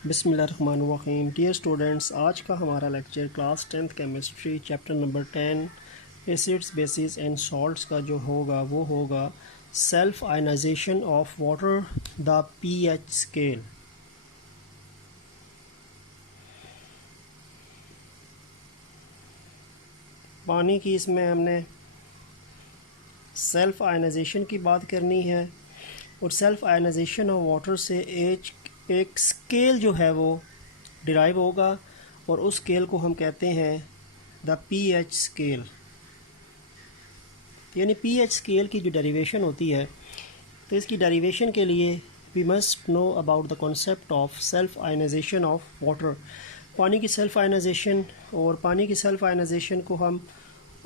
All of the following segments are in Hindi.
बिस्मिल्लाहिर्रहमानिर्रहीम। डियर स्टूडेंट्स, आज का हमारा lecture class 10th chemistry chapter number 10 acids bases and salts का जो होगा वो होगा self ionization of water, the pH scale. पानी की इसमें हमने सेल्फ आयनाइजेशन की बात करनी है और सेल्फ आयनाइजेशन ऑफ वाटर से एक स्केल जो है वो डिराइव होगा और उस स्केल को हम कहते हैं द पीएच स्केल। यानी पीएच स्केल की जो डेरिवेशन होती है, तो इसकी डेरिवेशन के लिए we must know about the concept of self ionization of water. पानी की सेल्फ आयनाइजेशन, और पानी की सेल्फ आयनाइजेशन को हम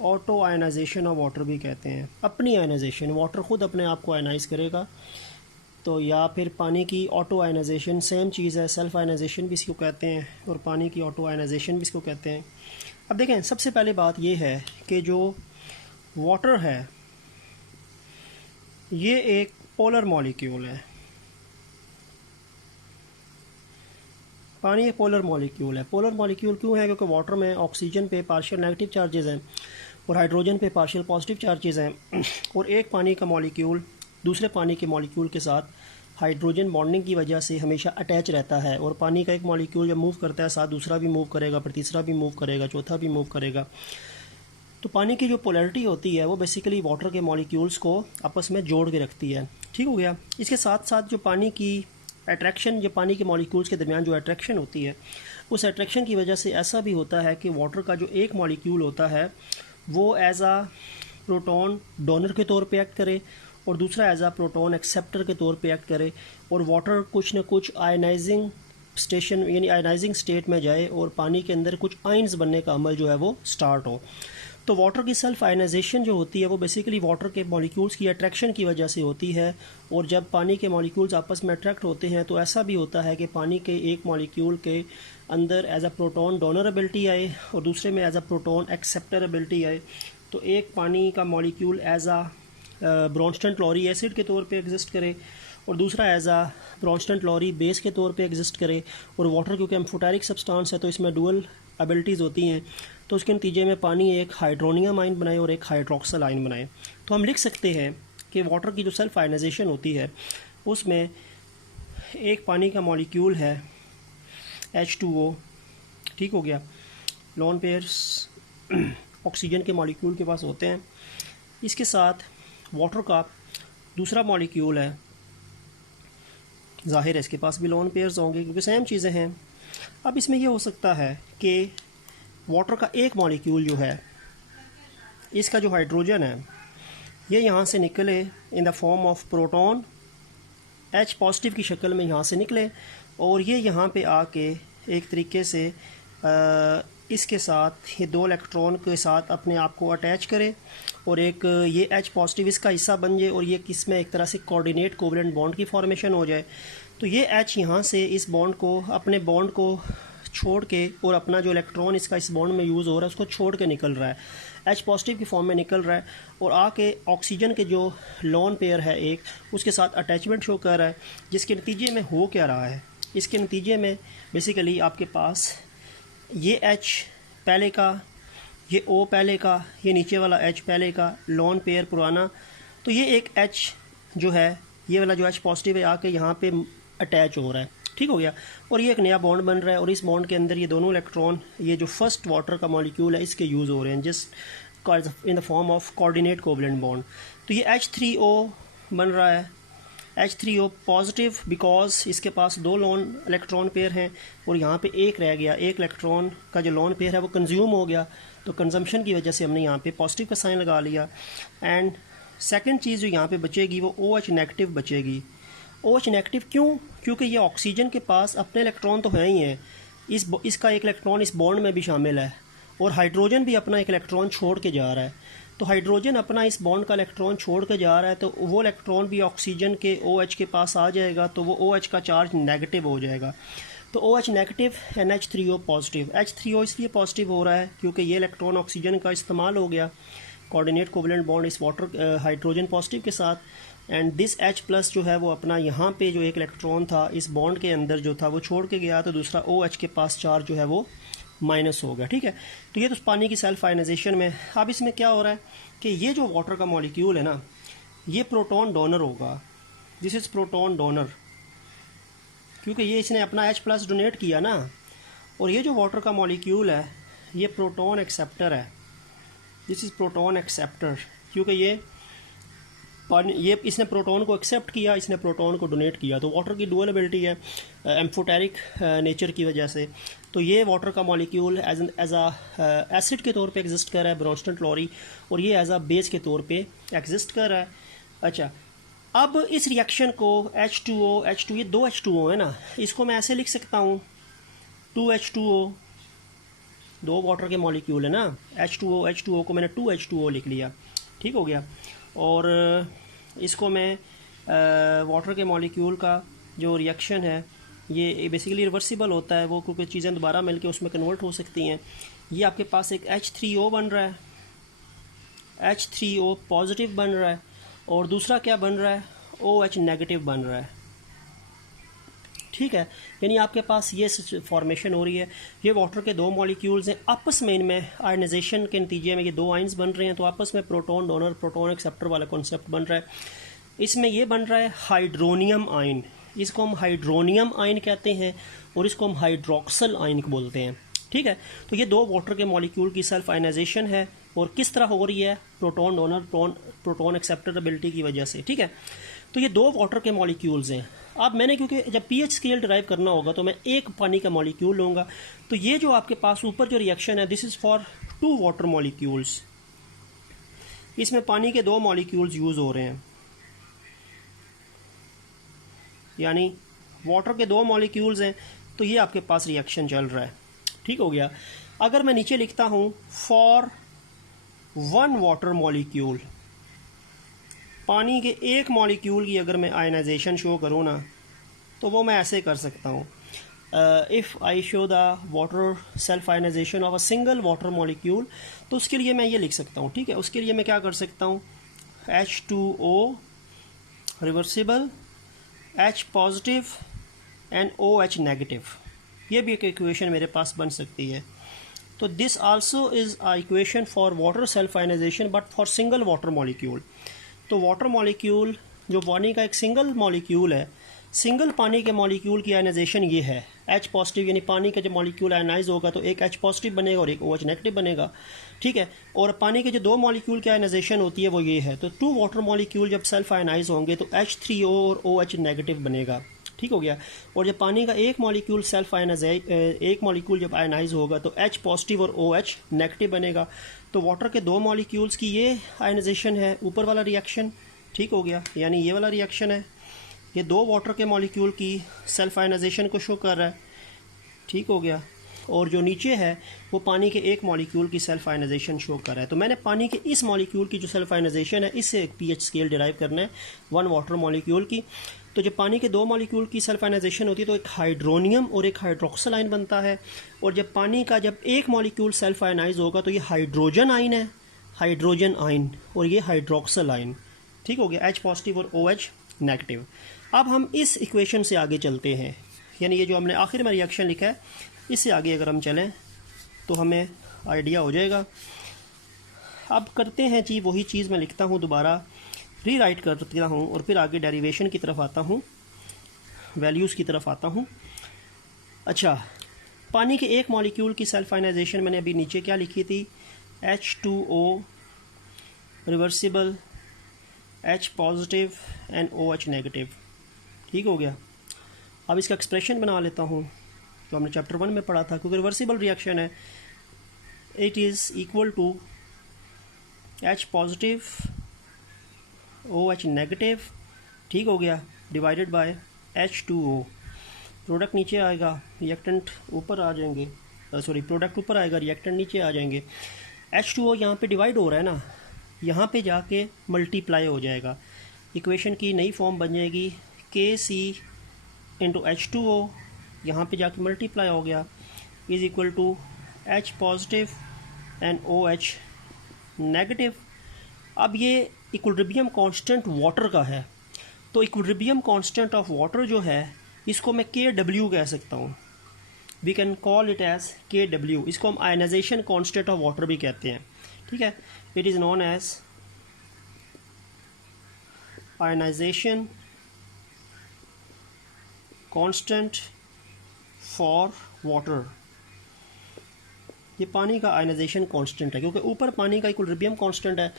ऑटो आयनाइजेशन ऑफ वाटर भी कहते हैं। अपनी आयनाइजेशन, वाटर ख़ुद अपने आप को आयनाइज करेगा, तो या फिर पानी की ऑटो आयनाइजेशन सेम चीज़ है। सेल्फ आयनाइजेशन भी इसको कहते हैं और पानी की ऑटो आयनाइजेशन भी इसको कहते हैं। अब देखें, सबसे पहले बात ये है कि जो वाटर है ये एक पोलर मॉलिक्यूल है। पानी एक पोलर मॉलिक्यूल है। पोलर मॉलिक्यूल क्यों है? क्योंकि वाटर में ऑक्सीजन पे पार्शियल नेगेटिव चार्जेस हैं और हाइड्रोजन पे पार्शियल पॉजिटिव चार्जेस हैं, और एक पानी का मॉलिक्यूल दूसरे पानी के मॉलिक्यूल के साथ हाइड्रोजन बॉन्डिंग की वजह से हमेशा अटैच रहता है। और पानी का एक मॉलिक्यूल जब मूव करता है, साथ दूसरा भी मूव करेगा, फिर तीसरा भी मूव करेगा, चौथा भी मूव करेगा। तो पानी की जो पोलैरिटी होती है वो बेसिकली वाटर के मॉलिक्यूल्स को आपस में जोड़ के रखती है। ठीक हो गया। इसके साथ साथ जो पानी की अट्रैक्शन, जो पानी के मॉलिक्यूल्स के दरमियान जो अट्रैक्शन होती है, उस अट्रैक्शन की वजह से ऐसा भी होता है कि वाटर का जो एक मॉलिक्यूल होता है वो एज आ प्रोटॉन डोनर के तौर पे एक्ट करे और दूसरा एज आ प्रोटॉन एक्सेप्टर के तौर पे एक्ट करे, और वाटर कुछ न कुछ आयनाइजिंग स्टेशन यानी आयनाइजिंग स्टेट में जाए और पानी के अंदर कुछ आयंस बनने का अमल जो है वो स्टार्ट हो। तो वाटर की सेल्फ आयनाइजेशन जो होती है वो बेसिकली वाटर के मॉलिक्यूल्स की अट्रैक्शन की वजह से होती है। और जब पानी के मॉलिक्यूल्स आपस में अट्रैक्ट होते हैं तो ऐसा भी होता है कि पानी के एक मॉलिक्यूल के अंदर as a proton donor ability आए और दूसरे में as a proton acceptor ability आए। तो एक पानी का molecule as a Bronsted Lowry acid के तौर पे एग्जिस्ट करे और दूसरा एज आ ब्रोंस्टन क्लोरी बेस के तौर पे एग्जिस्ट करे। और वाटर क्योंकि एम्फोटेरिक सब्सटेंस है तो इसमें डुअल एबिलिटीज़ होती हैं, तो उसके नतीजे में पानी एक हाइड्रोनियम आयन बनाए और एक हाइड्रोक्सल आयन बनाए। तो हम लिख सकते हैं कि वाटर की जो सेल्फ आयनाइजेशन होती है उसमें एक पानी का मॉलिक्यूल है H2O, ठीक हो गया, लोन पेयर्स ऑक्सीजन के मॉलिक्यूल के पास होते हैं। इसके साथ वाटर का दूसरा मॉलिक्यूल है, जाहिर है इसके पास भी लोन पेयर्स होंगे क्योंकि सेम चीज़ें हैं। अब इसमें यह हो सकता है कि वाटर का एक मॉलिक्यूल जो है, इसका जो हाइड्रोजन है ये यहाँ से निकले in the form of proton, H positive की शक्ल में यहाँ से निकले और ये यहाँ पे आके एक तरीके से इसके साथ ये दो इलेक्ट्रॉन के साथ अपने आप को अटैच करे और एक ये H पॉजिटिव इसका हिस्सा बन जाए और ये किसमें एक तरह से कोऑर्डिनेट कोवलेंट बॉन्ड की फॉर्मेशन हो जाए। तो ये H यहाँ से इस बॉन्ड को, अपने बॉन्ड को छोड़ के, और अपना जो इलेक्ट्रॉन इसका इस बॉन्ड में यूज़ हो रहा है उसको छोड़ के निकल रहा है, H पॉजिटिव की फॉर्म में निकल रहा है और आके ऑक्सीजन के जो लोन पेयर है एक, उसके साथ अटैचमेंट शो कर रहा है। जिसके नतीजे में हो क्या रहा है, इसके नतीजे में बेसिकली आपके पास ये H पहले का, ये O पहले का, ये नीचे वाला H पहले का, लोन पेयर पुराना, तो ये एक H जो है, ये वाला जो H पॉजिटिव है आके यहाँ पे अटैच हो रहा है। ठीक हो गया। और ये एक नया बॉन्ड बन रहा है और इस बॉन्ड के अंदर ये दोनों इलेक्ट्रॉन, ये जो फर्स्ट वाटर का मॉलिक्यूल है इसके यूज़ हो रहे हैं just in the form of coordinate covalent bond. तो ये H3O बन रहा है, H3O पॉजिटिव, बिकॉज इसके पास दो लोन इलेक्ट्रॉन पेयर हैं और यहाँ पे एक रह गया, एक इलेक्ट्रॉन का जो लोन पेयर है वो कंज्यूम हो गया, तो कंजम्पशन की वजह से हमने यहाँ पे पॉजिटिव का साइन लगा लिया। एंड सेकंड चीज़ जो यहाँ पे बचेगी वो OH नेगेटिव बचेगी। OH नेगेटिव क्यों? क्योंकि ये ऑक्सीजन के पास अपने इलेक्ट्रॉन तो है ही हैं, इसका एक इलेक्ट्रॉन इस बॉन्ड में भी शामिल है और हाइड्रोजन भी अपना एक इलेक्ट्रॉन छोड़ के जा रहा है। तो हाइड्रोजन अपना इस बॉन्ड का इलेक्ट्रॉन छोड़ के जा रहा है, तो वो इलेक्ट्रॉन भी ऑक्सीजन के OH के पास आ जाएगा, तो वो OH का चार्ज नेगेटिव हो जाएगा। तो OH negative NH3O positive. H3O इसलिए पॉजिटिव हो रहा है क्योंकि ये इलेक्ट्रॉन ऑक्सीजन का इस्तेमाल हो गया, कोऑर्डिनेट कोवलेंट बॉन्ड इस वाटर हाइड्रोजन पॉजिटिव के साथ, एंड दिस H प्लस जो है वो अपना यहाँ पे जो एक इलेक्ट्रॉन था इस बॉन्ड के अंदर जो था वो छोड़ के गया, तो दूसरा OH के पास चार्ज जो है वो माइनस हो गया। ठीक है, तो ये तो पानी की सेल्फ आयनाइजेशन में। अब इसमें क्या हो रहा है कि ये जो वाटर का मॉलिक्यूल है ना, ये प्रोटॉन डोनर होगा, दिस इज़ प्रोटॉन डोनर, क्योंकि ये इसने अपना H प्लस डोनेट किया ना। और ये जो वाटर का मॉलिक्यूल है ये प्रोटॉन एक्सेप्टर है, दिस इज़ प्रोटॉन एक्सेप्टर, क्योंकि ये इसने प्रोटॉन को एक्सेप्ट किया, इसने प्रोटॉन को डोनेट किया। तो वाटर की डुअल एबिलिटी है एम्फोटेरिक नेचर की वजह से। तो ये वाटर का मॉलिक्यूल एज आ एसिड के तौर पे एग्जिस्ट कर रहा है, ब्रोंस्टन क्लोरी, और ये एज आ बेस के तौर पे एग्जिस्ट कर रहा है। अच्छा, अब इस रिएक्शन को H2O, ये दो H2O है ना, इसको मैं ऐसे लिख सकता हूँ 2H2O, दो वाटर के मॉलिक्यूल है ना, H2O को मैंने 2H2O लिख लिया, ठीक हो गया। और इसको मैं वाटर के मॉलिक्यूल का जो रिएक्शन है ये बेसिकली रिवर्सिबल होता है, वो क्योंकि चीज़ें दोबारा मिलके उसमें कन्वर्ट हो सकती हैं। ये आपके पास एक H3O बन रहा है, H3O पॉजिटिव बन रहा है, और दूसरा क्या बन रहा है, OH नेगेटिव बन रहा है। ठीक है, यानी आपके पास ये फॉर्मेशन हो रही है। ये वाटर के दो मॉलिक्यूल्स हैं, आपस में इनमें आयनाइजेशन के नतीजे में ये दो आइंस बन रहे हैं, तो आपस में प्रोटॉन डोनर प्रोटॉन एक्सेप्टर वाला कॉन्सेप्ट बन रहा है। इसमें ये बन रहा है हाइड्रोनियम आयन, इसको हम हाइड्रोनियम आयन कहते हैं, और इसको हम हाइड्रोक्सल आयन बोलते हैं। ठीक है, तो ये दो वाटर के मॉलिक्यूल की सेल्फ आयनाइजेशन है, और किस तरह हो रही है, proton donor proton acceptor ability की वजह से। ठीक है, तो ये दो वाटर के मॉलिक्यूल्स हैं। अब मैंने क्योंकि जब pH स्केल डिराइव करना होगा तो मैं एक पानी का मॉलिक्यूल लूँगा, तो ये जो आपके पास ऊपर जो रिएक्शन है this is for 2 water molecules, इसमें पानी के दो मॉलिक्यूल्स यूज़ हो रहे हैं, यानी वाटर के दो मॉलिक्यूल्स हैं, तो ये आपके पास रिएक्शन चल रहा है। ठीक हो गया। अगर मैं नीचे लिखता हूँ फॉर 1 वाटर मॉलिक्यूल, पानी के एक मॉलिक्यूल की अगर मैं आयनाइजेशन शो करूँ ना, तो वो मैं ऐसे कर सकता हूँ। If I show the water self ionization of a single water molecule, तो उसके लिए मैं ये लिख सकता हूँ। ठीक है, उसके लिए मैं क्या कर सकता हूँ, H2O reversible, H positive and OH negative, ये भी एक इक्वेशन मेरे पास बन सकती है। तो this also is a equation for water self ionization but for single water molecule. तो वाटर मॉलिक्यूल जो पानी का एक सिंगल मॉलिक्यूल है, सिंगल पानी के मॉलिक्यूल की आयनाइजेशन ये है H पॉजिटिव, यानी पानी का जब मॉलिक्यूल आयनाइज होगा तो एक H पॉजिटिव बनेगा और एक OH नेगेटिव बनेगा। ठीक है, और पानी के जो दो मॉलिक्यूल की आयनाइजेशन होती है वो ये है। तो 2 वाटर मॉलिक्यूल जब सेल्फ आयनाइज होंगे तो H3O और OH नेगेटिव बनेगा। ठीक हो गया। और जब पानी का एक मॉलिक्यूल एक मॉलिक्यूल जब आयनाइज होगा तो H पॉजिटिव और OH नेगेटिव बनेगा। तो वाटर के दो मॉलिक्यूल्स की ये आयनाइजेशन है, ऊपर वाला रिएक्शन। ठीक हो गया, यानी ये वाला रिएक्शन है, ये दो वाटर के मॉलिक्यूल की सेल्फ आयनाइजेशन को शो कर रहा है। ठीक हो गया। और जो नीचे है वो पानी के एक मॉलिक्यूल की सेल्फ आयनाइजेशन शो कर रहा है। तो मैंने पानी के इस मॉलिक्यूल की जो सेल्फ आयनाइजेशन है इससे एक pH स्केल डिराइव करना है 1 वाटर मॉलिक्यूल की। तो जब पानी के दो मॉलिक्यूल की सेल्फ आयनाइजेशन होती है तो एक हाइड्रोनियम और एक हाइड्रोक्सल आयन बनता है। और जब पानी का जब एक मॉलिक्यूल सेल्फ आयनाइज होगा तो ये हाइड्रोजन आयन है, हाइड्रोजन आयन, और ये हाइड्रोक्सल आयन। ठीक हो गया, H पॉजिटिव और OH नेगेटिव। अब हम इस इक्वेशन से आगे चलते हैं, यानी ये जो हमने आखिर में रिएक्शन लिखा है इससे आगे अगर हम चलें तो हमें आइडिया हो जाएगा। अब करते हैं जी वही चीज़ मैं लिखता हूँ, दोबारा रीराइट करता हूँ और फिर आगे डेरिवेशन की तरफ आता हूँ, वैल्यूज़ की तरफ आता हूँ। अच्छा, पानी के एक मॉलिक्यूल की सेल्फ आयनाइजेशन मैंने अभी नीचे क्या लिखी थी, H2O reversible, H positive and OH negative. ठीक हो गया। अब इसका एक्सप्रेशन बना लेता हूँ, तो हमने चैप्टर 1 में पढ़ा था, क्योंकि रिवर्सिबल रिएक्शन है। It is equal to H positive OH negative, ठीक हो गया, डिवाइडेड बाय H2O। प्रोडक्ट नीचे आएगा, रिएक्टेंट ऊपर आ जाएंगे, प्रोडक्ट ऊपर आएगा, रिएक्टेंट नीचे आ जाएंगे। H2O यहाँ पे डिवाइड हो रहा है ना, यहाँ पे जाके मल्टीप्लाई हो जाएगा, इक्वेशन की नई फॉर्म बन जाएगी KC इंटू H2O, यहाँ पे जाके मल्टीप्लाई हो गया, is equal to H positive and OH negative. अब ये इक्विलिब्रियम कांस्टेंट वाटर का है, तो इक्विलिब्रियम कांस्टेंट ऑफ वाटर जो है इसको मैं KW कह सकता हूँ, we can call it as KW। इसको हम आयनाइजेशन कांस्टेंट ऑफ वाटर भी कहते हैं, ठीक है। It is known as ionization constant for water. ये पानी का आयनाइजेशन कांस्टेंट है, क्योंकि ऊपर पानी का इक्विलिब्रियम कांस्टेंट है,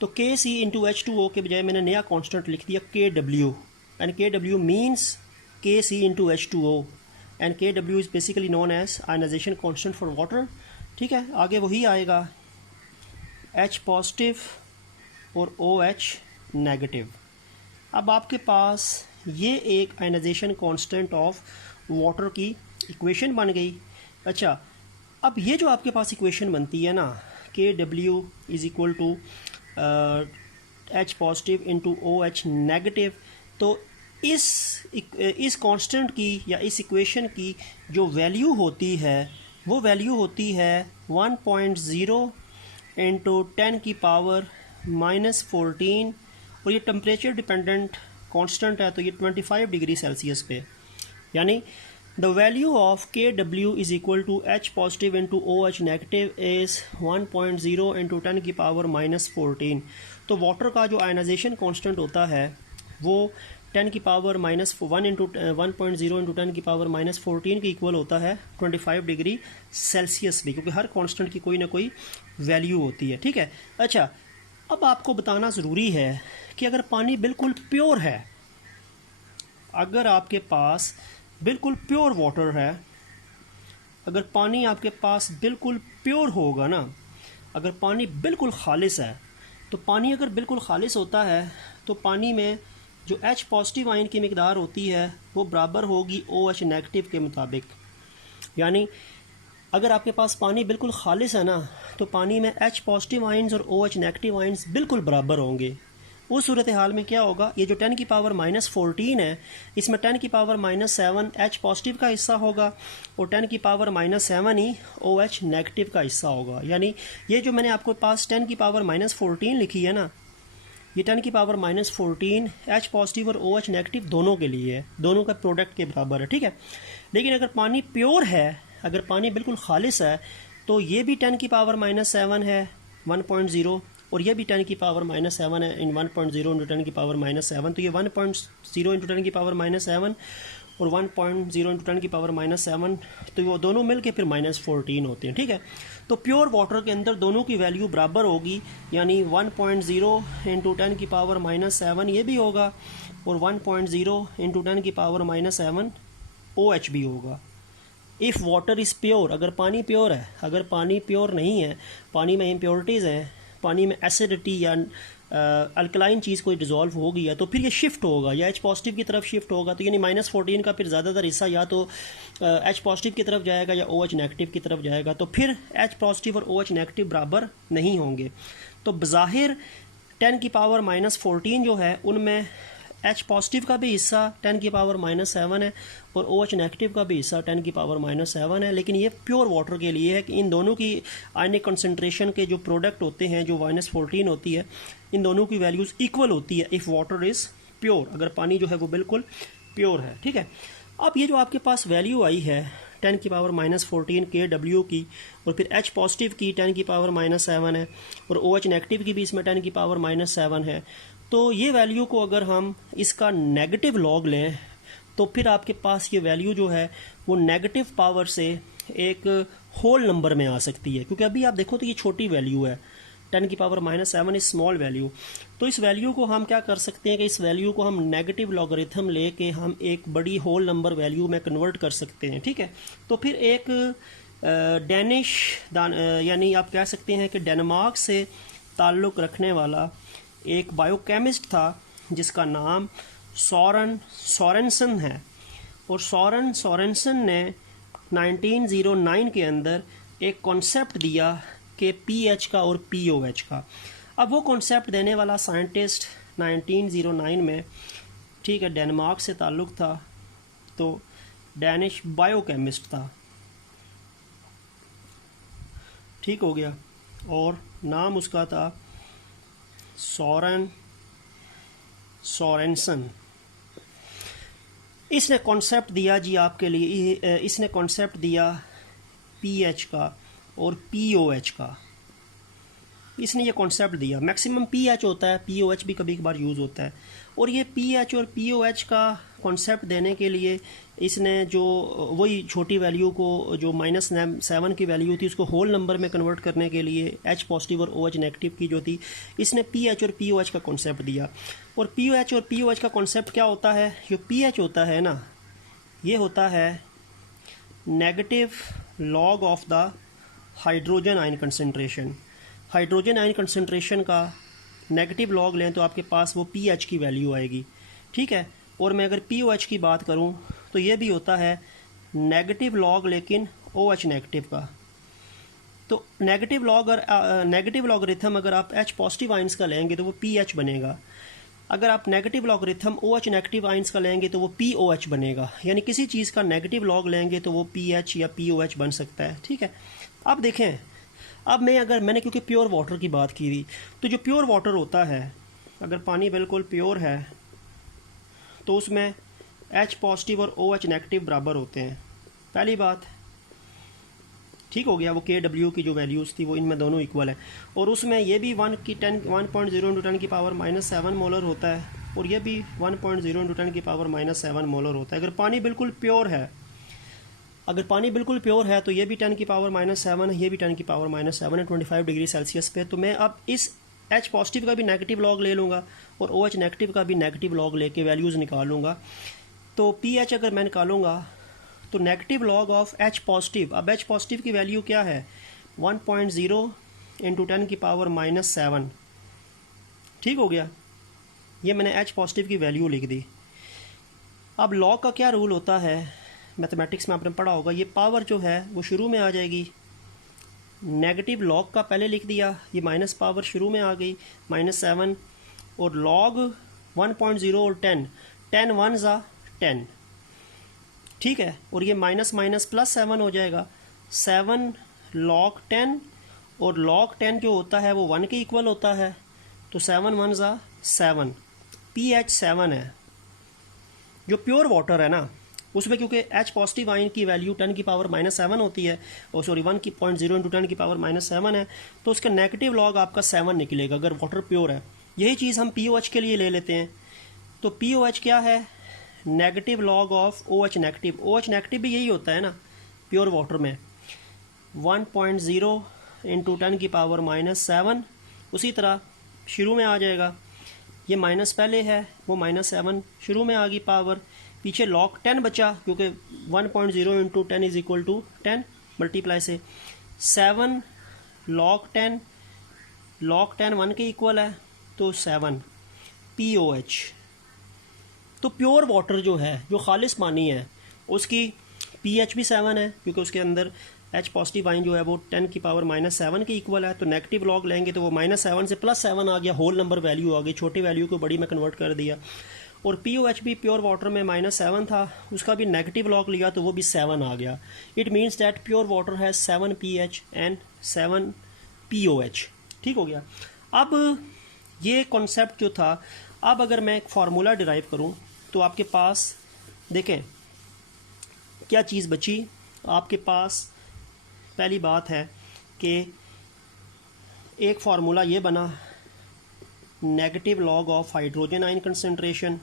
तो Kc/H2O के बजाय मैंने नया कांस्टेंट लिख दिया KW, and KW means Kc/H2O, and KW is basically known as ionization constant for water, ठीक है। आगे वही आएगा H पॉजिटिव और OH नेगेटिव। अब आपके पास ये एक आयनाइजेशन कांस्टेंट ऑफ वाटर की इक्वेशन बन गई। अच्छा, अब ये जो आपके पास इक्वेशन बनती है ना, KW is equal to H positive into OH negative, तो इस कांस्टेंट की या इस इक्वेशन की जो वैल्यू होती है वो वैल्यू होती है 1.0 इंटू 10 की पावर -14, और ये टेम्परेचर डिपेंडेंट कांस्टेंट है, तो ये 25 डिग्री सेल्सियस पे, यानी the value of KW is equal to H positive into OH negative is 1.0 into 10 की पावर -14। तो वाटर का जो आयनाइजेशन कांस्टेंट होता है वो 10 की पावर -1 इंटू 1.0 इंटू 10 की पावर -14 के इक्वल होता है 25 डिग्री सेल्सियस भी, क्योंकि हर कांस्टेंट की कोई ना कोई वैल्यू होती है, ठीक है। अच्छा, अब आपको बताना ज़रूरी है कि अगर पानी बिल्कुल प्योर है, अगर आपके पास बिल्कुल प्योर वाटर है, अगर पानी आपके पास बिल्कुल प्योर होगा ना, अगर पानी बिल्कुल खालिस है, तो पानी अगर बिल्कुल खालिस होता है तो पानी में जो H पॉजिटिव आयन की मिकदार होती है वो बराबर होगी OH नेगेटिव के मुताबिक। यानी अगर आपके पास पानी बिल्कुल खालिस है ना, तो पानी में H पॉजिटिव आयन्स और OH नेगेटिव आयन्स बिल्कुल बराबर होंगे। उस सूरत हाल में क्या होगा, ये जो 10 की पावर -14 है, इसमें 10 की पावर -7 H पॉजिटिव का हिस्सा होगा और 10 की पावर -7 ही OH नेगेटिव का हिस्सा होगा। यानी ये जो मैंने आपको पास 10 की पावर -14 लिखी है ना, ये 10 की पावर -14 H पॉजिटिव और OH नेगेटिव दोनों के लिए है, दोनों का प्रोडक्ट के बराबर है, ठीक है। लेकिन अगर पानी प्योर है, अगर पानी बिल्कुल खालिस है, तो ये भी 10 की पावर -7 है 1.0, और ये भी 10 की पावर -7 है इन 1.0 इंटू 10 की पावर -7, तो ये 1.0 इंटू 10 की पावर -7 और 1.0 इंटू 10 की पावर -7, तो वो दोनों मिल के फिर -14 होते हैं, ठीक है। तो प्योर वाटर के अंदर दोनों की वैल्यू बराबर होगी, यानी 1.0 इंटू 10 की पावर -7 ये भी होगा और 1.0 इंटू 10 की पावर -7 OH भी होगा। इफ़ वाटर इज़ प्योर, अगर पानी प्योर है, अगर पानी प्योर नहीं है, पानी में इम्प्योरिटीज़ हैं, पानी में एसिडिटी या अल्कलाइन चीज़ कोई डिज़ोल्व हो गई है, तो फिर ये शिफ्ट होगा या H पॉजिटिव की तरफ शिफ्ट होगा, तो यानी -14 का फिर ज़्यादातर हिस्सा या तो H पॉजिटिव की तरफ जाएगा या OH नेगेटिव की तरफ जाएगा, तो फिर H पॉजिटिव और OH नेगेटिव बराबर नहीं होंगे। तो बज़ाहिर 10 की पावर -14 जो है उनमें H पॉजिटिव का भी हिस्सा 10 की पावर -7 है और OH नेगेटिव का भी हिस्सा 10 की पावर -7 है, लेकिन ये प्योर वाटर के लिए है कि इन दोनों की आयनिक कंसंट्रेशन के जो प्रोडक्ट होते हैं, जो -14 होती है, इन दोनों की वैल्यूज़ इक्वल होती है इफ़ वाटर इज़ प्योर, अगर पानी जो है वो बिल्कुल प्योर है, ठीक है। अब ये जो आपके पास वैल्यू आई है 10 की पावर -14 KW की, और फिर H पॉजिटिव की 10 की पावर -7 है और OH नेगेटिव की भी इसमें 10 की पावर -7 है, तो ये वैल्यू को अगर हम इसका नेगेटिव लॉग लें तो फिर आपके पास ये वैल्यू जो है वो नेगेटिव पावर से एक होल नंबर में आ सकती है, क्योंकि अभी आप देखो तो ये छोटी वैल्यू है, 10 की पावर -7 इज स्मॉल वैल्यू। तो इस वैल्यू को हम क्या कर सकते हैं कि इस वैल्यू को हम नेगेटिव लॉगरिथम लेके हम एक बड़ी होल नंबर वैल्यू में कन्वर्ट कर सकते हैं, ठीक है। तो फिर एक डेनिश यानी आप कह सकते हैं कि डेनमार्क से ताल्लुक़ रखने वाला एक बायोकेमिस्ट था जिसका नाम सोरेनसन है, और सोरेनसन ने 1909 के अंदर एक कॉन्सेप्ट दिया कि pH का और POH का। अब वो कॉन्सेप्ट देने वाला साइंटिस्ट 1909 में, ठीक है, डेनमार्क से ताल्लुक़ था, तो डैनिश बायोकेमिस्ट था, ठीक हो गया, और नाम उसका था सोरेनसन, इसने कॉन्सेप्ट दिया जी आपके लिए, इसने कॉन्सेप्ट दिया पीएच का और पीओएच का। इसने ये कॉन्सेप्ट दिया, मैक्सिमम पीएच होता है, पीओएच भी कभी कभार यूज़ होता है। और ये पीएच और पीओएच का कॉन्सेप्ट देने के लिए इसने जो वही छोटी वैल्यू को, जो -7 की वैल्यू थी, उसको होल नंबर में कन्वर्ट करने के लिए एच पॉजिटिव और OH नेगेटिव की जो थी, इसने पीएच और पीओएच का कॉन्सेप्ट दिया। और पीएच और पीओएच का कॉन्सेप्ट क्या होता है? जो पीएच होता है ना, ये होता है negative log of the hydrogen ion concentration. Hydrogen ion concentration का नेगेटिव लॉग लें तो आपके पास वो पीएच की वैल्यू आएगी, ठीक है। और मैं अगर पीओएच की बात करूं तो ये भी होता है नेगेटिव लॉग लेकिन OH नेगेटिव का। तो नेगेटिव लॉग और नेगेटिव लॉगरिथम अगर आप H पॉजिटिव आयंस का लेंगे तो वो PH बनेगा। अगर आप negative logarithm OH negative ions का लेंगे तो वो POH बनेगा। यानी किसी चीज़ का नेगेटिव लॉग लेंगे तो वो PH या POH बन सकता है, ठीक है। अब देखें, अब मैंने क्योंकि प्योर वाटर की बात की थी, तो जो प्योर वाटर होता है, अगर पानी बिल्कुल प्योर है तो उसमें H पॉजिटिव और OH नेगेटिव बराबर होते हैं, पहली बात, ठीक हो गया। वो KW की जो वैल्यूज़ थी वो इनमें दोनों इक्वल है। और उसमें ये भी 1.0 × 10 की पावर -7 मोलर होता है, और ये भी 1.0 × 10 की पावर -7 मोलर होता है। अगर पानी बिल्कुल प्योर है, अगर पानी बिल्कुल प्योर है तो ये भी 10 की पावर -7 है, ये भी 10 की पावर -7 है 25 डिग्री सेल्सियस पे। तो मैं अब इस H पॉजिटिव का भी नेगेटिव लॉग ले लूँगा और OH नेगेटिव का भी नेगेटिव लॉग लेके वैल्यूज़ निकाल लूँगा। तो PH अगर मैं निकालूँगा तो negative log of H positive, अब H पॉजिटिव की वैल्यू क्या है? 1.0 × 10 की पावर -7, ठीक हो गया। ये मैंने H पॉजिटिव की वैल्यू लिख दी। अब लॉग का क्या रूल होता है? मैथमेटिक्स में आपने पढ़ा होगा, ये पावर जो है वो शुरू में आ जाएगी, नेगेटिव लॉग का पहले लिख दिया, ये माइनस पावर शुरू में आ गई -7, और लॉग 1.0 और 10 1 ज़ा 10, ठीक है। और ये माइनस माइनस प्लस 7 हो जाएगा, 7 log 10, और log 10 जो होता है वो 1 के इक्वल होता है, तो 7 1 ज़ा 7, pH 7 है। जो प्योर वाटर है ना, उसमें क्योंकि H पॉजिटिव आयन की वैल्यू 10 की पावर -7 होती है, और सॉरी 1.0 × 10 की पावर -7 है, तो उसका नेगेटिव लॉग आपका 7 निकलेगा अगर वाटर प्योर है। यही चीज़ हम POH के लिए ले लेते हैं। तो POH क्या है? Negative log of OH negative. OH negative भी यही होता है ना प्योर वाटर में, 1.0 × 10 की पावर -7, उसी तरह शुरू में आ जाएगा, ये माइनस पहले है, वो -7 शुरू में आ गई पावर, पीछे log 10 बचा, क्योंकि 1.0 × 10 = 10 मल्टीप्लाई से 7 log 10 1 के इक्वल है, तो 7 POH। तो प्योर वाटर जो है, जो खालिस पानी है, उसकी pH भी 7 है, क्योंकि उसके अंदर H पॉजिटिव आयन जो है वो 10 की पावर -7 के इक्वल है। तो नेगेटिव लॉग लेंगे तो वो -7 से +7 आ गया, होल नंबर वैल्यू आ गई, छोटी वैल्यू को बड़ी में कन्वर्ट कर दिया। और POH भी प्योर वाटर में -7 था, उसका भी नेगेटिव लॉग लिया तो वो भी 7 आ गया। It means that pure water है 7 pH एंड 7 POH, ठीक हो गया। अब ये कॉन्सेप्ट जो था, अब अगर मैं एक फार्मूला डिराइव करूं तो आपके पास देखें क्या चीज़ बची। आपके पास पहली बात है कि एक फार्मूला ये बना, negative log of hydrogen ion concentration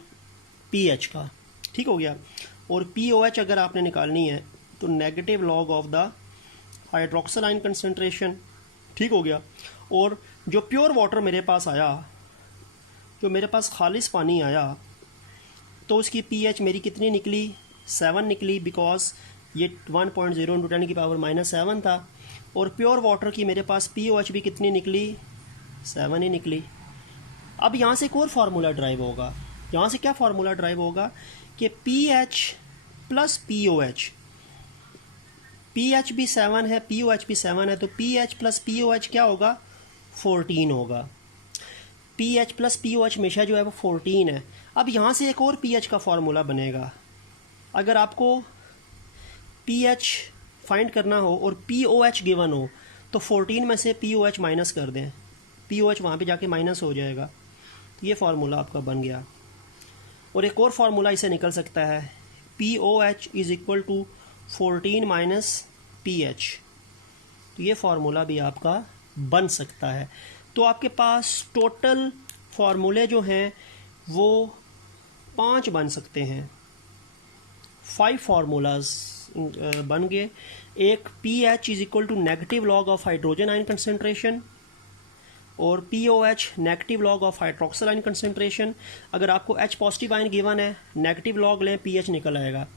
pH का, ठीक हो गया। और POH अगर आपने निकालनी है तो negative log of the hydroxyl ion concentration, ठीक हो गया। और जो प्योर वाटर मेरे पास आया, जो मेरे पास खालिस पानी आया, तो उसकी pH मेरी कितनी निकली? 7 निकली, बिकॉज ये 1.0 × 10 की पावर -7 था। और प्योर वाटर की मेरे पास POH भी कितनी निकली? 7 ही निकली। अब यहाँ से एक और फार्मूला ड्राइव होगा। यहाँ से क्या फार्मूला ड्राइव होगा कि pH + POH, pH भी 7 है, POH भी 7 है, तो pH + POH क्या होगा? 14 होगा। pH + POH हमेशा जो है वो 14 है। अब यहाँ से एक और pH का फार्मूला बनेगा। अगर आपको pH फाइंड करना हो और POH गिवन हो तो 14 में से POH माइनस कर दें, POH वहाँ पे जाके माइनस हो जाएगा। तो ये फार्मूला आपका बन गया। और एक और फार्मूला इसे निकल सकता है, POH is equal to 14 minus PH। तो ये फार्मूला भी आपका बन सकता है। तो आपके पास टोटल फार्मूले जो हैं वो 5 बन सकते हैं, 5 फार्मूलाज बन गए। एक PH is equal to negative log of hydrogen ion concentration, और POH negative log of hydroxyl ion concentration. अगर आपको H पॉजिटिव आयन गिवन है, नेगेटिव लॉग लें, PH निकल आएगा।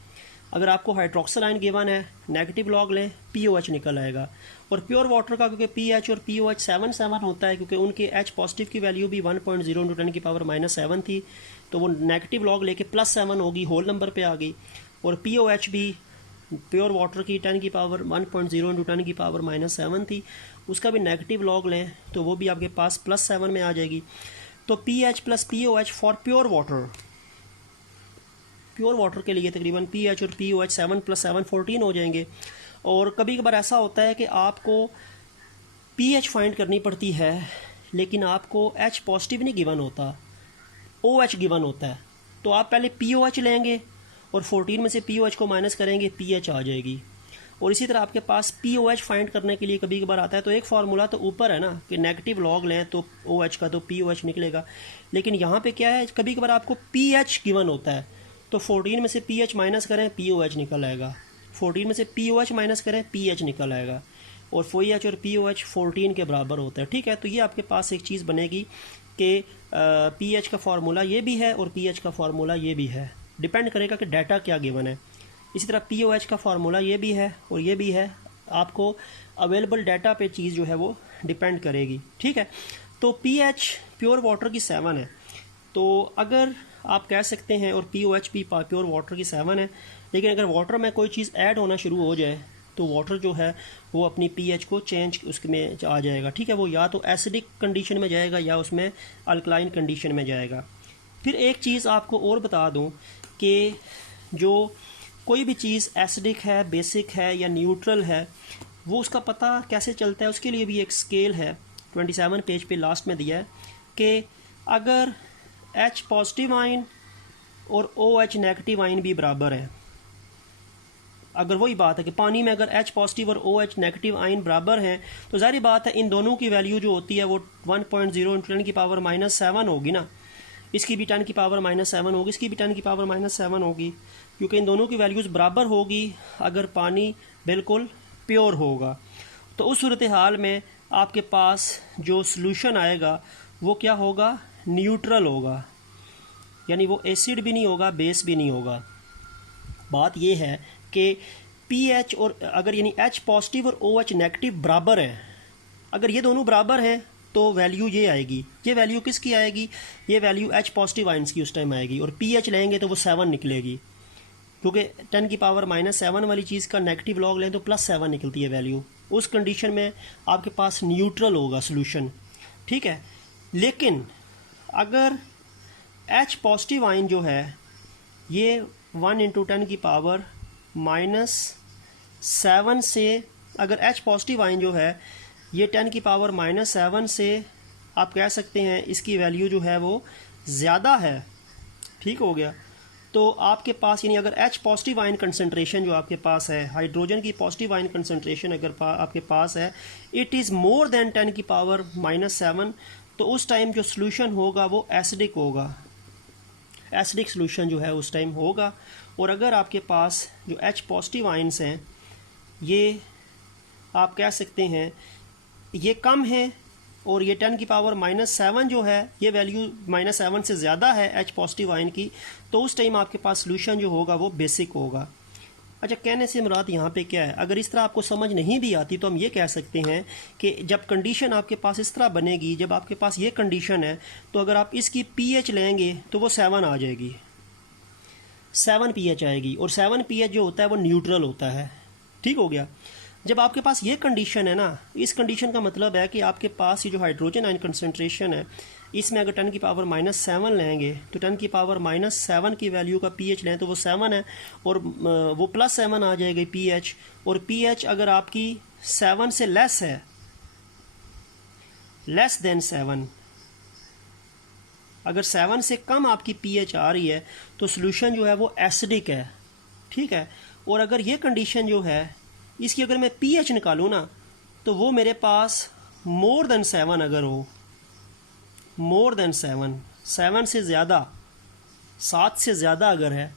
अगर आपको हाइड्रोक्सिल आयन गिवन है, नेगेटिव लॉग लें, POH निकल आएगा। और प्योर वाटर का क्योंकि PH और POH 7 होता है, क्योंकि उनके H पॉजिटिव की वैल्यू भी 1.0 × 10 की पावर -7 थी, तो वो नेगेटिव लॉग लेके +7 होगी, होल नंबर पे आ गई। और POH भी प्योर वाटर की 10 की पावर 1.0 × 10 की पावर -7 थी, उसका भी नेगेटिव लॉग लें तो वो भी आपके पास +7 में आ जाएगी। तो PH + POH for pure water के लिए तकरीबन PH और POH 7 + 7 14 हो जाएंगे। और कभी कभार ऐसा होता है कि आपको PH फाइंड करनी पड़ती है, लेकिन आपको H पॉजिटिव नहीं गिवन होता, OH गिवन होता है। तो आप पहले POH लेंगे और 14 में से POH को माइनस करेंगे, PH आ जाएगी। और इसी तरह आपके पास POH फाइंड करने के लिए कभी कभार आता है, तो एक फार्मूला तो ऊपर है ना कि नेगेटिव लॉग लें तो OH का तो POH निकलेगा, लेकिन यहाँ पे क्या है, कभी कभार आपको PH गिवन होता है, तो 14 में से PH माइनस करें, POH निकल आएगा। 14 में से POH माइनस करें, PH निकल आएगा। और FOH और POH 14 के बराबर होता है। ठीक है, तो ये आपके पास एक चीज़ बनेगी कि PH का फार्मूला ये भी है और PH का फार्मूला ये भी है, डिपेंड करेगा कि डाटा क्या गिवन है। इसी तरह POH का फार्मूला ये भी है और ये भी है, आपको अवेलेबल डाटा पे चीज़ जो है वो डिपेंड करेगी। ठीक है, तो PH प्योर वाटर की 7 है, तो अगर आप कह सकते हैं, और POH भी प्योर वाटर की 7 है, लेकिन अगर वाटर में कोई चीज़ ऐड होना शुरू हो जाए तो वाटर जो है वो अपनी PH को चेंज उसमें आ जाएगा। ठीक है, वो या तो एसिडिक कंडीशन में जाएगा या उसमें अल्कलाइन कंडीशन में जाएगा। फिर एक चीज़ आपको और बता दूं कि जो कोई भी चीज़ एसिडिक है, बेसिक है या न्यूट्रल है, वो उसका पता कैसे चलता है, उसके लिए भी एक स्केल है, 27 पेज पे लास्ट में दिया है कि अगर H पॉजिटिव आयन और OH नेगेटिव आयन भी बराबर है, अगर वही बात है कि पानी में अगर H पॉजिटिव और OH नेगेटिव आयन बराबर हैं, तो जाहिर बात है इन दोनों की वैल्यू जो होती है वो 1.0 × 10 की पावर -7 होगी ना। इसकी भी 10 की पावर -7 होगी, इसकी भी 10 की पावर -7 होगी, क्योंकि इन दोनों की वैल्यूज़ बराबर होगी अगर पानी बिल्कुल प्योर होगा। तो उस सूरत हाल में आपके पास जो सॉल्यूशन आएगा वो क्या होगा, न्यूट्रल होगा, यानी वो एसिड भी नहीं होगा, बेस भी नहीं होगा। बात ये है कि PH और अगर यानी H पॉजिटिव और OH नेगेटिव बराबर हैं, अगर ये दोनों बराबर हैं तो वैल्यू ये आएगी। ये वैल्यू किसकी आएगी, ये वैल्यू H पॉजिटिव आयंस की उस टाइम आएगी, और PH लेंगे तो वो 7 निकलेगी, क्योंकि 10 की पावर -7 वाली चीज़ का नेगेटिव लॉग लें तो +7 निकलती है वैल्यू। उस कंडीशन में आपके पास न्यूट्रल होगा सॉल्यूशन। ठीक है, लेकिन अगर H पॉजिटिव आयन जो है ये 1 × 10 की पावर -7 से, अगर H पॉजिटिव आयन जो है ये 10 की पावर -7 से आप कह सकते हैं इसकी वैल्यू जो है वो ज़्यादा है। ठीक हो गया, तो आपके पास यानी अगर H पॉजिटिव आयन कंसनट्रेशन जो आपके पास है, हाइड्रोजन की पॉजिटिव आयन कंसनट्रेशन अगर आपके पास है, इट इज़ मोर देन 10 की पावर -7, तो उस टाइम जो सॉल्यूशन होगा वो एसिडिक होगा, एसिडिक सॉल्यूशन जो है उस टाइम होगा। और अगर आपके पास जो H पॉजिटिव आयन्स हैं ये आप कह सकते हैं ये कम है, और ये 10 की पावर -7 जो है ये वैल्यू -7 से ज़्यादा है H पॉजिटिव आयन की, तो उस टाइम आपके पास सॉल्यूशन जो होगा वो बेसिक होगा। अच्छा, कहने से मुराद यहाँ पे क्या है, अगर इस तरह आपको समझ नहीं भी आती तो हम ये कह सकते हैं कि जब कंडीशन आपके पास इस तरह बनेगी, जब आपके पास ये कंडीशन है, तो अगर आप इसकी PH लेंगे तो वो 7 आ जाएगी, 7 PH आएगी, और 7 PH जो होता है वो न्यूट्रल होता है। ठीक हो गया, जब आपके पास ये कंडीशन है ना, इस कंडीशन का मतलब है कि आपके पास ये जो हाइड्रोजन आयन कंसनट्रेशन है इसमें अगर 10 की पावर -7 लेंगे तो 10 की पावर -7 की वैल्यू का PH लें तो वो 7 है, और वो +7 आ जाएगी PH, और PH अगर आपकी 7 से लेस है, लेस देन 7, अगर 7 से कम आपकी PH आ रही है तो सॉल्यूशन जो है वो एसिडिक है, ठीक है। और अगर ये कंडीशन जो है इसकी अगर मैं pH निकालूँ ना, तो वो मेरे पास मोर देन 7 अगर हो, मोर देन 7 से ज़्यादा, 7 से ज़्यादा अगर है,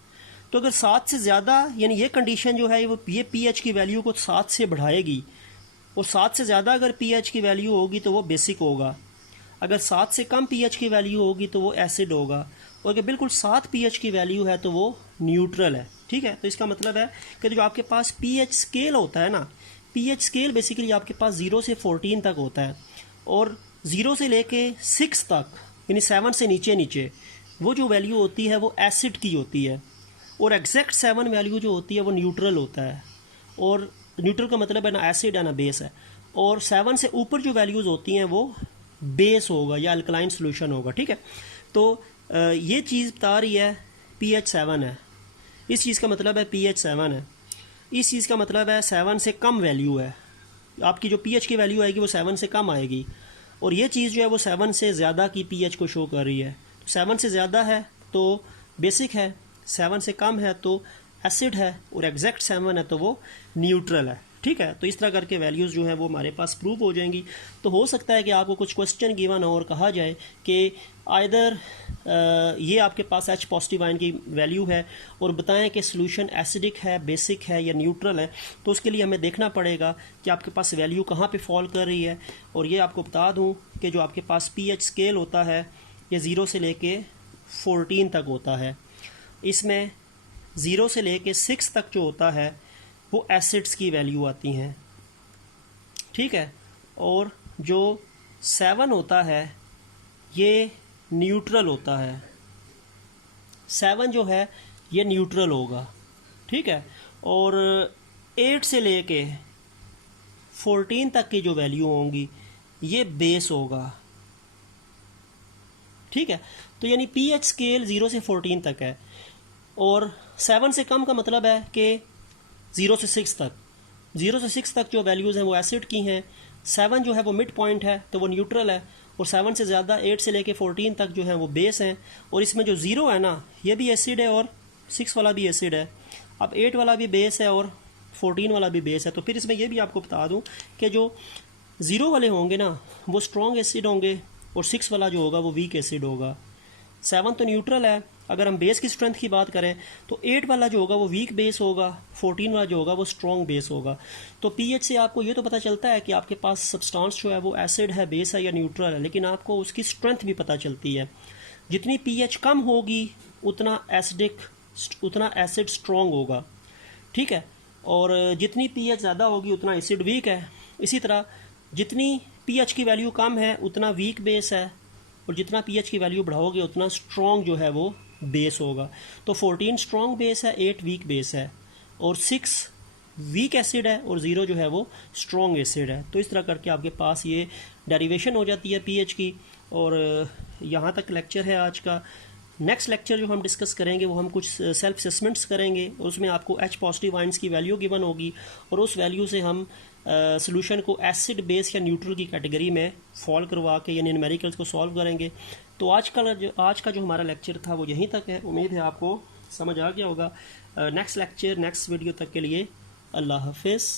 तो अगर 7 से ज़्यादा यानी ये कंडीशन जो है वो ये pH की वैल्यू को 7 से बढ़ाएगी, और 7 से ज़्यादा अगर pH की वैल्यू होगी तो वो बेसिक होगा, अगर 7 से कम pH की वैल्यू होगी तो वो एसिड होगा, और अगर बिल्कुल 7 pH की वैल्यू है तो वो न्यूट्रल है। ठीक है, तो इसका मतलब है कि जो आपके पास pH स्केल होता है ना, pH स्केल बेसिकली आपके पास 0 से 14 तक होता है, और 0 से लेके 6 तक यानी 7 से नीचे नीचे वो जो वैल्यू होती है वो एसिड की होती है, और एग्जैक्ट 7 वैल्यू जो होती है वो न्यूट्रल होता है, और न्यूट्रल का मतलब है ना एसिड है ना बेस है, और 7 से ऊपर जो वैल्यूज़ होती हैं वो बेस होगा या अल्कलाइन सोल्यूशन होगा। ठीक है, तो ये चीज़ बता रही है pH 7 है, इस चीज़ का मतलब है pH 7 है, इस चीज़ का मतलब है 7 से कम वैल्यू है, आपकी जो pH की वैल्यू आएगी वो 7 से कम आएगी, और ये चीज़ जो है वो 7 से ज़्यादा की pH को शो कर रही है। तो 7 से ज़्यादा है तो बेसिक है, 7 से कम है तो एसिड है, और एग्जैक्ट 7 है तो वो न्यूट्रल है। ठीक है, तो इस तरह करके वैल्यूज़ जो हैं वो हमारे पास प्रूव हो जाएंगी। तो हो सकता है कि आपको कुछ क्वेश्चन गिवन हो और कहा जाए कि आइदर ये आपके पास H पॉजिटिव आयन की वैल्यू है और बताएं कि सोल्यूशन एसिडिक है, बेसिक है या न्यूट्रल है, तो उसके लिए हमें देखना पड़ेगा कि आपके पास वैल्यू कहाँ पे फॉल कर रही है। और ये आपको बता दूँ कि जो आपके पास pH स्केल होता है ये 0 से लेके 14 तक होता है, इसमें 0 से लेके 6 तक जो होता है वो एसिड्स की वैल्यू आती हैं। ठीक है, और जो 7 होता है ये न्यूट्रल होता है, 7 जो है ये न्यूट्रल होगा। ठीक है, और 8 से लेके 14 तक की जो वैल्यू होंगी ये बेस होगा। ठीक है, तो यानी pH स्केल 0 से 14 तक है, और 7 से कम का मतलब है कि 0 से 6 तक, 0 से 6 तक जो वैल्यूज़ हैं वो एसिड की हैं, 7 जो है वो मिड पॉइंट है तो वो न्यूट्रल है, और 7 से ज़्यादा 8 से लेके 14 तक जो है वो बेस हैं, और इसमें जो 0 है ना ये भी एसिड है और 6 वाला भी एसिड है। अब 8 वाला भी बेस है और 14 वाला भी बेस है। तो फिर इसमें ये भी आपको बता दूं कि जो 0 वाले होंगे ना वो स्ट्रॉन्ग एसिड होंगे, और 6 वाला जो होगा वो वीक एसिड होगा। 7 तो न्यूट्रल है, अगर हम बेस की स्ट्रेंथ की बात करें तो 8 वाला जो होगा वो वीक बेस होगा, 14 वाला जो होगा वो स्ट्रॉन्ग बेस होगा। तो pH से आपको ये तो पता चलता है कि आपके पास सब्सटेंस जो है वो एसिड है, बेस है या न्यूट्रल है, लेकिन आपको उसकी स्ट्रेंथ भी पता चलती है। जितनी pH कम होगी उतना एसिड स्ट्रॉन्ग होगा। ठीक है, और जितनी pH ज़्यादा होगी उतना एसिड वीक है। इसी तरह जितनी pH की वैल्यू कम है उतना वीक बेस है, और जितना pH की वैल्यू बढ़ाओगे उतना स्ट्रॉन्ग जो है वो बेस होगा। तो 14 स्ट्रॉन्ग बेस है, 8 वीक बेस है, और 6 वीक एसिड है, और 0 जो है वो स्ट्रॉन्ग एसिड है। तो इस तरह करके आपके पास ये डेरिवेशन हो जाती है pH की। और यहाँ तक लेक्चर है आज का। नेक्स्ट लेक्चर जो हम डिस्कस करेंगे वो हम कुछ सेल्फ असेसमेंट्स करेंगे, और उसमें आपको H पॉजिटिव आयंस की वैल्यू गिवन होगी, और उस वैल्यू से हम सोल्यूशन को एसिड, बेस या न्यूट्रल की कैटेगरी में फॉल करवा के यानी न्यूमेरिकल्स को सॉल्व करेंगे। तो आज का जो हमारा लेक्चर था वो यहीं तक है। उम्मीद है आपको समझ आ गया होगा। नेक्स्ट लेक्चर, नेक्स्ट वीडियो तक के लिए अल्लाह हाफिज़।